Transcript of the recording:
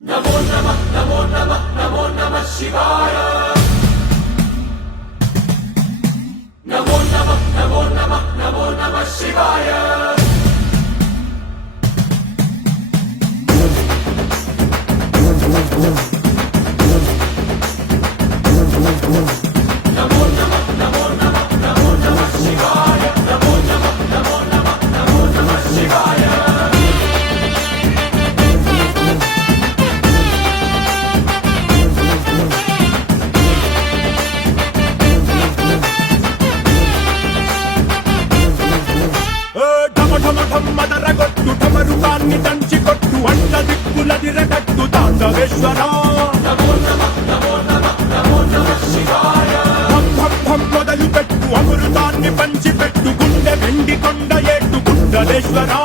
नमो नमः नमो नमः नमो नमः शिवाय। नमो नमः नमो नमः नमो नमः शिवाय। नमो नमः नमो नमः नमो नमः शिवाय। नमो नमः नमो नमः नमो नमः शिवाय। మదరగొట్టు ఠమరుకాన్ని దంచి కొట్టు అంట దిక్కులదిరగట్టు తాండవేశ్వరా नमो नमः नमो नमः नमो नमः शिवाय। మొదలు పెట్టు అమృతాన్ని పంచి పెట్టు గుండె వెండి కొండ ఏట్టు గుండలేశ్వరా